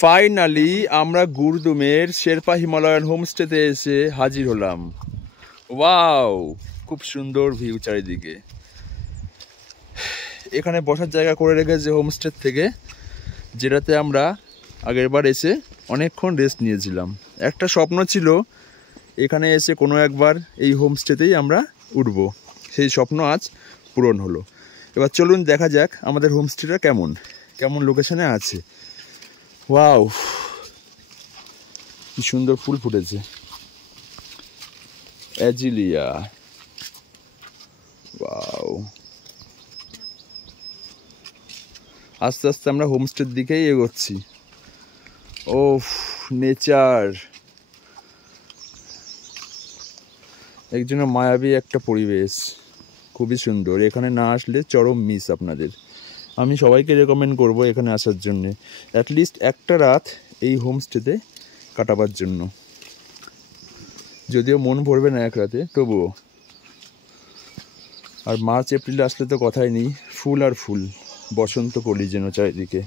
Finally আমরা গুরদুমের Sherpa Himalayan হোমস্টেতে এসে হাজির হলাম। ওয়াও, খুব সুন্দর ভিউ চারিদিকে। এখানে বসার জায়গা করে রেখেছে হোমস্টে থেকে, যেটাতে আমরা আগেরবার এসে অনেকক্ষণ রেস্ট নিয়েছিলাম। একটা স্বপ্ন ছিল এখানে এসে কোনো একবার এই হোমস্টেতেই আমরা উঠব, সেই স্বপ্ন আজ পূরণ হলো। এবার চলুন দেখা যাক আমাদের হোমস্টেটা কেমন কেমন লোকেশনে আছে। ওয়াও, কি সুন্দর ফুল ফুটেছে, অ্যাজিলিয়া। ওয়াও, আস্তে আস্তে আমরা হোমস্টের দিকেই এগোচ্ছি। ওফ, নেচার, একজনের মায়াবী একটা পরিবেশ, খুবই সুন্দর। এখানে না আসলে চরম মিস আপনাদের। আমি সবাইকে রেকমেন্ড করব এখানে আসার জন্য, অ্যাটলিস্ট একটা রাত এই হোমস্টেতে কাটাবার জন্য। যদিও মন ভরবে না এক রাতে, তবুও। আর মার্চ এপ্রিলে আসলে তো কথাই নেই, ফুল আর ফুল, বসন্ত কলি যেন চারিদিকে।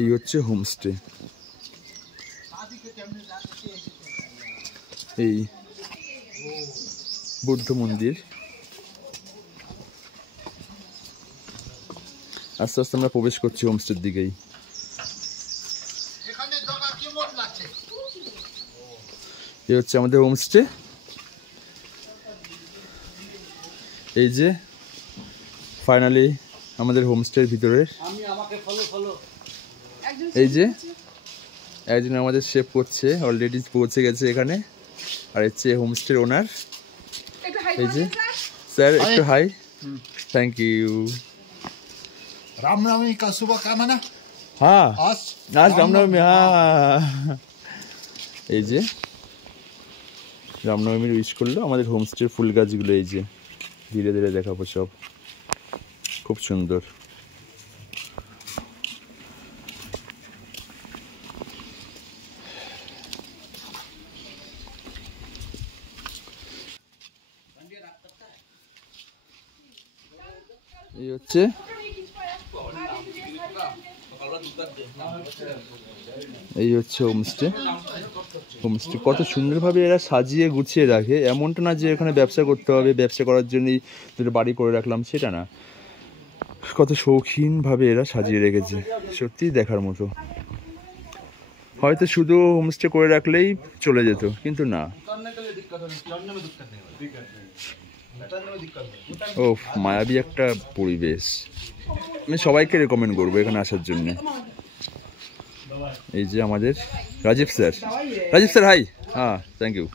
এই হচ্ছে হোমস্টে। এই বুদ্ধ মন্দির। আস্তে আস্তে আমরা প্রবেশ করছি হোমস্টের দিকেই। এই হচ্ছে আমাদের হোমস্টে। এই যে ফাইনালি আমাদের হোমস্টের ভিতরে এই যে একজন আমাদের শেফ করছে, অলরেডি পৌঁছে গেছে এখানে। আর হচ্ছে হোমস্টের ওনার। এই যে স্যার, একটু হাই। Thank you. रामनवमी का शुभकामना। हाँ, आज रामनवमी। हाँ, এই যে রামনবমীর উইশ করলো। আমাদের হোমস্টের ফুল গাছগুলো এই যে ধীরে ধীরে দেখাবো, সব খুব সুন্দর। এই হচ্ছে হোমস্টে। হোমস্টে কত সুন্দরভাবে এরা সাজিয়ে গুছিয়ে রাখে। এমনটা না যে এখানে ব্যবসা করতে হবে, ব্যবসা করার জন্যই দুটো বাড়ি করে রাখলাম, সেটা না। কত শৌখিনভাবে এরা সাজিয়ে রেখেছে, সত্যিই দেখার মতো। হয়তো শুধু হোমস্টে করে রাখলেই চলে যেত, কিন্তু না। ও, মায়াবী একটা পরিবেশ। আমি সবাইকে রেকমেন্ড করবো এখানে আসার জন্য। এই যে আমাদের Rajiv sir. Rajiv sir, hi. হ্যাঁ, থ্যাংক ইউ।